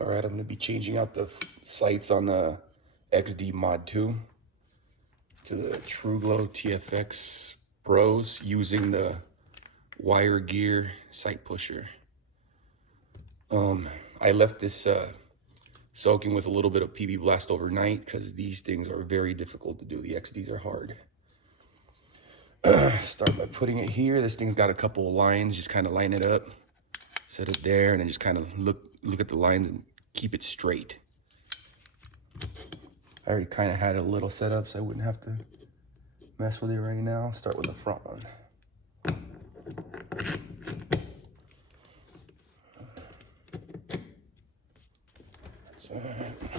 All right, I'm gonna be changing out the sights on the XD Mod 2 to the TrueGlow TFX Pros using the Wiregear sight pusher. I left this soaking with a little bit of PB Blast overnight because these things are very difficult to do. The XDs are hard. Start by putting it here. This thing's got a couple of lines. Just kind of line it up, set it there, and then just kind of look at the lines and keep it straight. I already kind of had it a little set up so I wouldn't have to mess with it right now. Start with the front one. So that's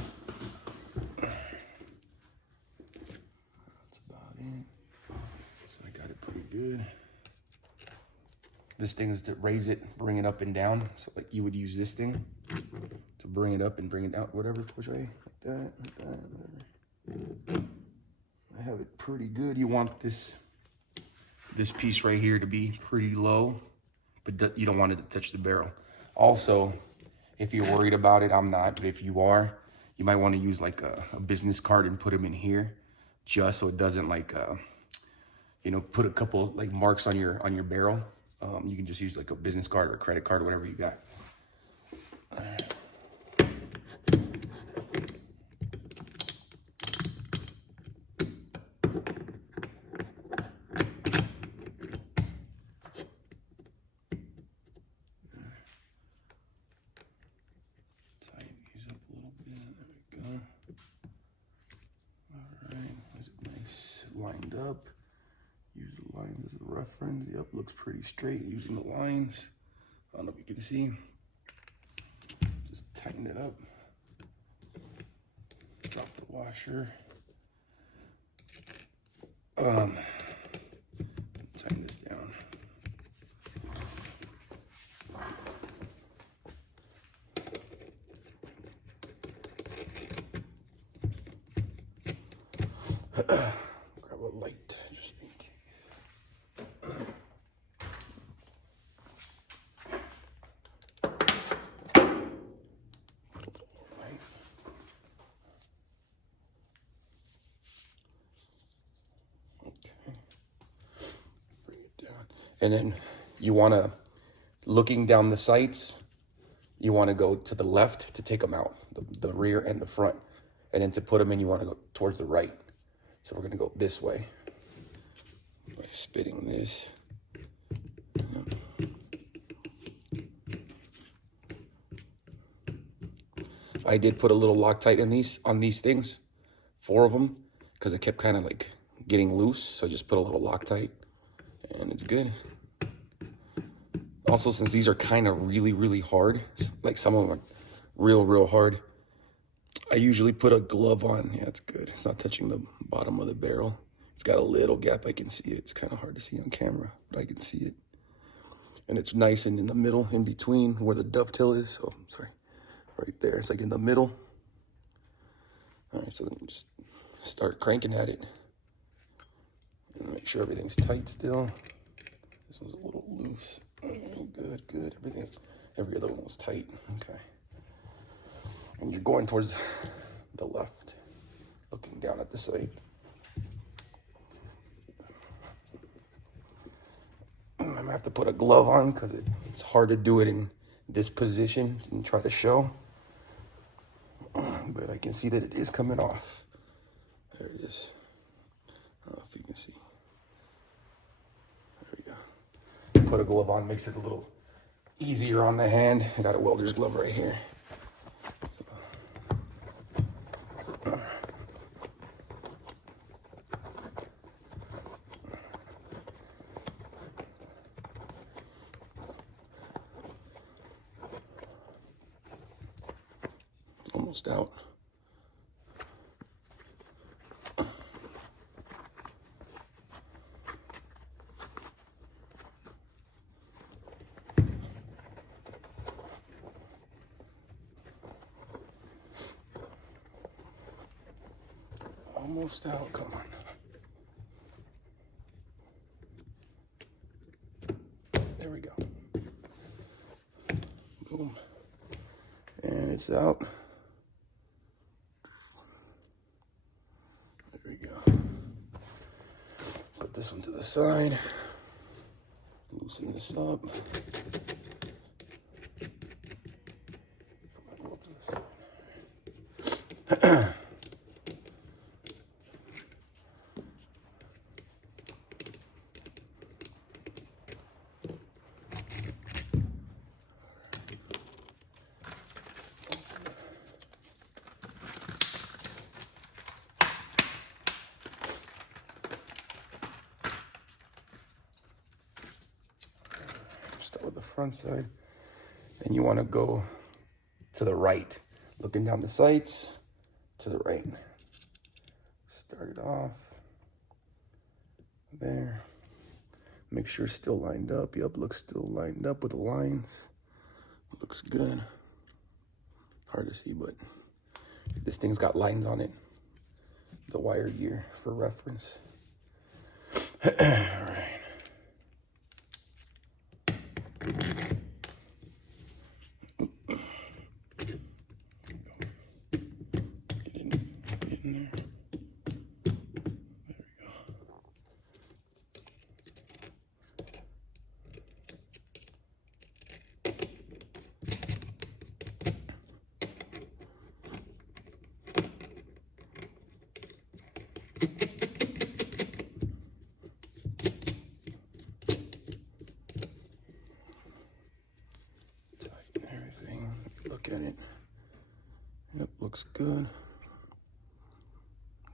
about it. So I got it pretty good. This thing is to raise it, bring it up and down. So like you would use this thing to bring it up and bring it out, whatever, which way, like that, whatever. I have it pretty good. You want this piece right here to be pretty low, but you don't want it to touch the barrel. Also, if you're worried about it, I'm not, but if you are, you might want to use like a business card and put them in here, just so it doesn't like, you know, put a couple like marks on your barrel. You can just use like a business card or a credit card, whatever you got. Lined up. Use the lines as a reference. Yep, looks pretty straight using the lines. I don't know if you can see. Just tighten it up. Drop the washer. Tighten this down. Grab a light, just think. Okay. Bring it down. And then you want to, looking down the sights, you want to go to the left to take them out, the rear and the front. And then to put them in, you want to go towards the right. So we're going to go this way by spitting this. I did put a little Loctite on these things, 4 of them, because it kept kind of like getting loose. So I just put a little Loctite and it's good. Also, since these are kind of really hard, like some of them are real hard, I usually put a glove on. Yeah, it's good. It's not touching the bottom of the barrel. It's got a little gap. I can see it. It's kind of hard to see on camera, but I can see it. And it's nice and in the middle, in between where the dovetail is. So, sorry, right there. It's like in the middle. All right, so then you just start cranking at it. And make sure everything's tight still. This one's a little loose. Oh, good. Every other one was tight. Okay. And you're going towards the left, looking down at the sight. I'm gonna have to put a glove on because it's hard to do it in this position and try to show. But I can see that it is coming off. There it is. I don't know if you can see. There we go. Put a glove on, makes it a little easier on the hand. I got a welder's glove right here. Almost out. Almost out, come on. There we go. Boom. And rinse out. There we go. Put this one to the side. Loosen this up. Start with the front side, and you want to go to the right, looking down the sights to the right. Start it off there. Make sure it's still lined up. Yep, looks still lined up with the lines. Looks good. Hard to see, but this thing's got lines on it. The Wiregear for reference. All right. Get in there. Look at it. Yep, looks good.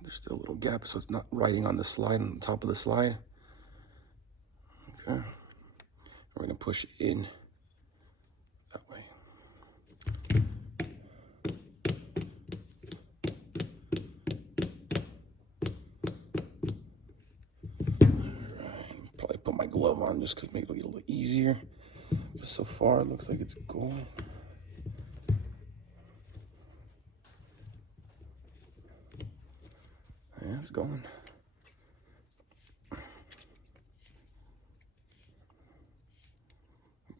There's still a little gap, so it's not riding on the slide, on the top of the slide. Okay. We're gonna push it in that way. Alright, probably put my glove on just to make it a little easier. But so far, it looks like it's going. Yeah, it's going.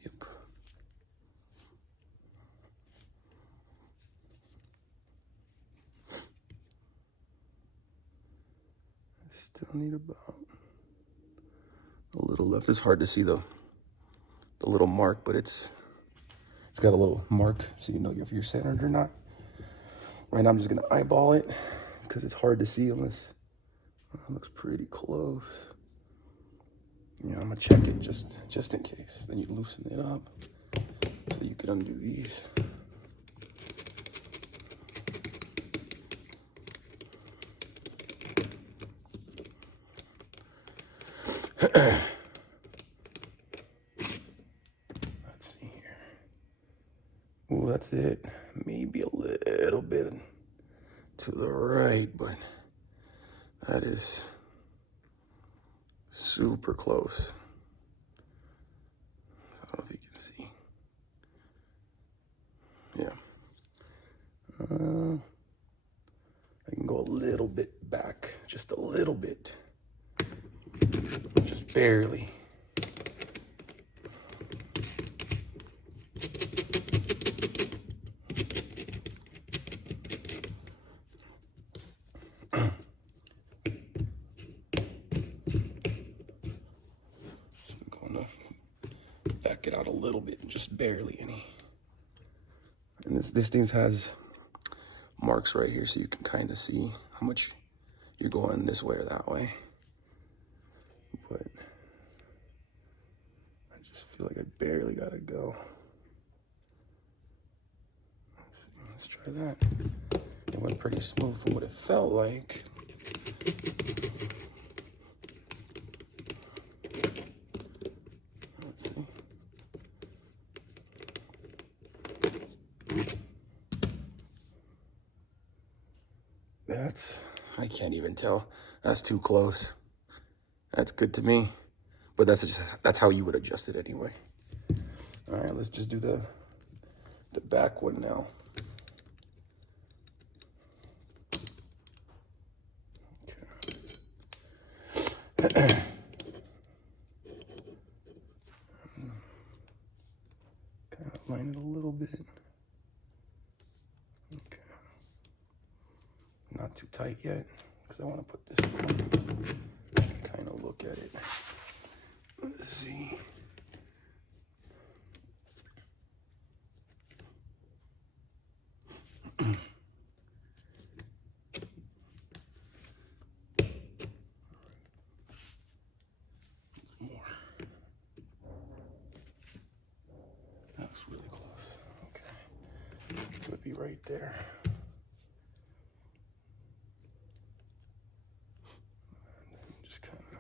Yep. Still need about a little left. It's hard to see the little mark, but it's got a little mark so you know if you're centered or not. Right now I'm just gonna eyeball it because it's hard to see unless it looks pretty close. You know, I'm gonna check it just in case. Then you loosen it up so you can undo these. Let's see here. Well, that's it. Maybe a little bit to the right, but that is super close. I don't know if you can see. Yeah. I can go a little bit back, just a little bit. Just barely. Back it out a little bit, just barely any. And this thing has marks right here, so you can kind of see how much you're going this way or that way. But I just feel like I barely gotta go. Let's try that. It went pretty smooth from what it felt like. Let's see. I can't even tell. That's too close. That's good to me. But that's how you would adjust it anyway. All right, let's just do the back one now. Okay. Kind of line it a little bit. Not too tight yet, because I want to put this on, kind of look at it. Let's see. More. That's really close. Okay. It would be right there. Just kind of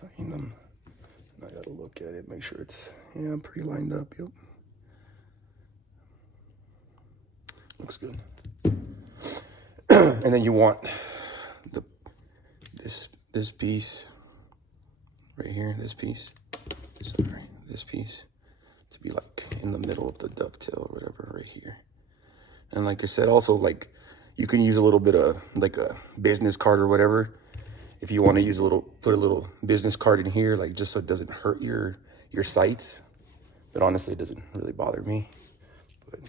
tighten them. And I gotta look at it, make sure it's, yeah, pretty lined up. Yep. Looks good. And then you want this piece right here, this piece to be like in the middle of the dovetail or whatever right here. And like I said, also, like, you can use a little bit of like a business card or whatever. If you want to use put a little business card in here, like, just so it doesn't hurt your sights. But honestly, it doesn't really bother me. But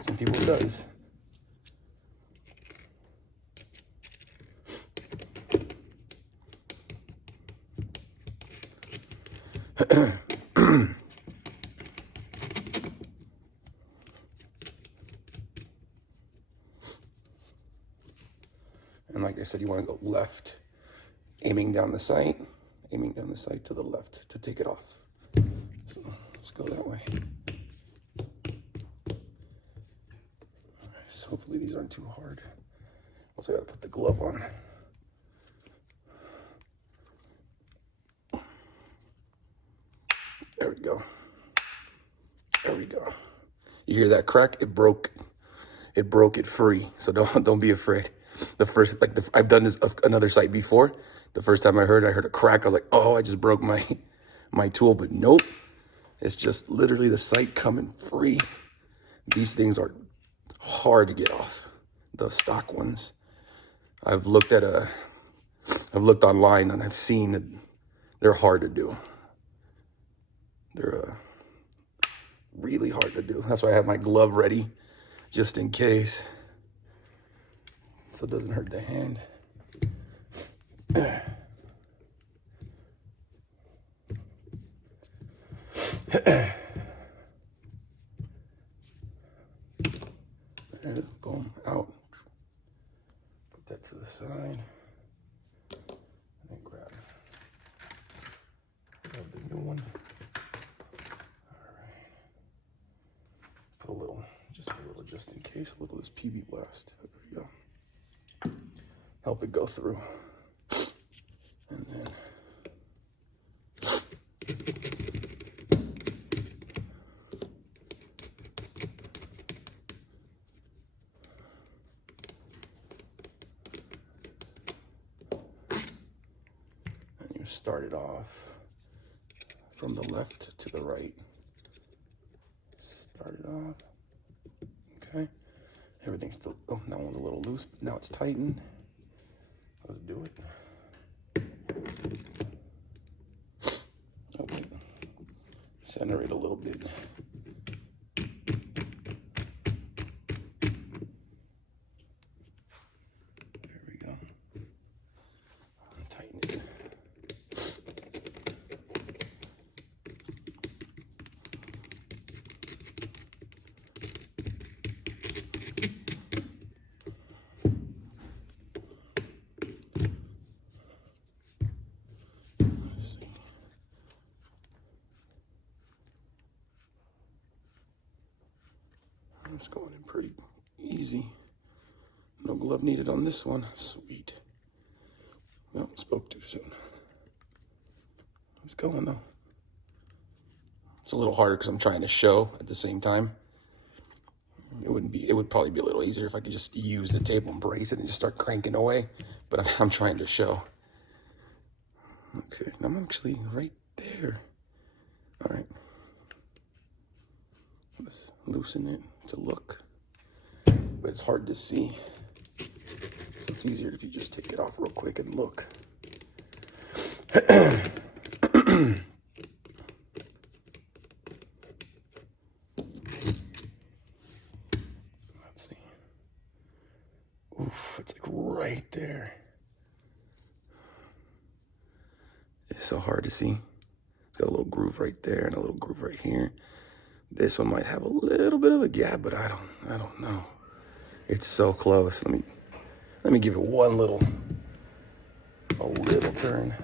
some people it does. And like I said, you want to go left, aiming down the sight to the left to take it off. So let's go that way. All right, so hopefully these aren't too hard. Also, I gotta put the glove on. There we go. There we go. You hear that crack? It broke it free. So don't be afraid. I've done this another site before. The first time I heard a crack, I was like, oh, I just broke my tool. But nope, it's just literally the sight coming free. These things are hard to get off, the stock ones. I've looked online and I've seen that they're hard to do. They're really hard to do. That's why I have my glove ready, just in case, so it doesn't hurt the hand. Boom, out. Put that to the side. And grab the new one. All right. Put a little, just in case, a little of this PB Blast. There we go. Help it go through. And then you start it off from the left to the right. Start it off. Okay. Everything's still, oh, that one's a little loose, but now it's tightened. Let's do it. Okay. Center it a little bit. There we go. Tighten it. It's going in pretty easy. No glove needed on this one. Sweet. No, spoke too soon. It's going though. It's a little harder because I'm trying to show at the same time. It would probably be a little easier if I could just use the table and brace it and just start cranking away. But I'm trying to show. Okay, I'm actually right there. All right. Let's loosen it to look, but it's hard to see. So it's easier if you just take it off real quick and look. Let's see. it's like right there. It's so hard to see. It's got a little groove right there and a little groove right here. This one might have a little bit of a gap, but I don't know. It's so close. Let me give it a little turn.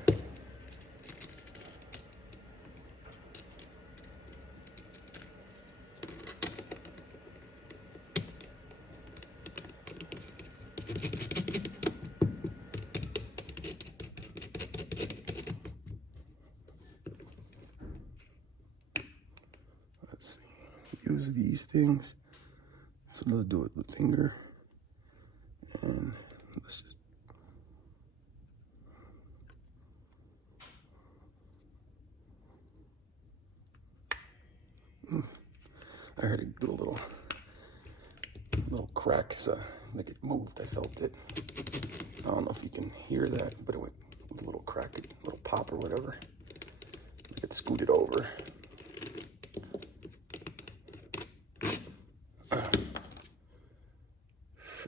Let's see. Use these things. So let's do it with the finger. And let's just I heard it do a little crack, so like it moved. I felt it. I don't know if you can hear that, but it went with a little crack, a little pop or whatever. Like it scooted over.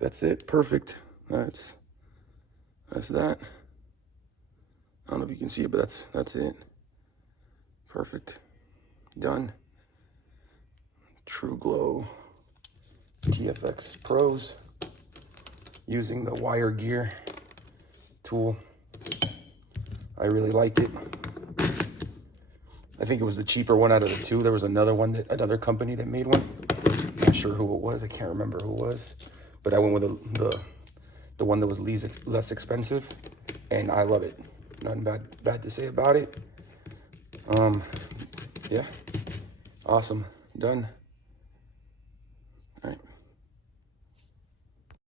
That's it. Perfect. That's that. I don't know if you can see it, but that's it. Perfect. Done. True Glow TFX Pros using the Wiregear tool. I really like it. I think it was the cheaper one out of the two. There was another company that made one. Not sure who it was. I can't remember who it was. But I went with the one that was less expensive, and I love it. Nothing bad to say about it. Yeah, awesome. Done.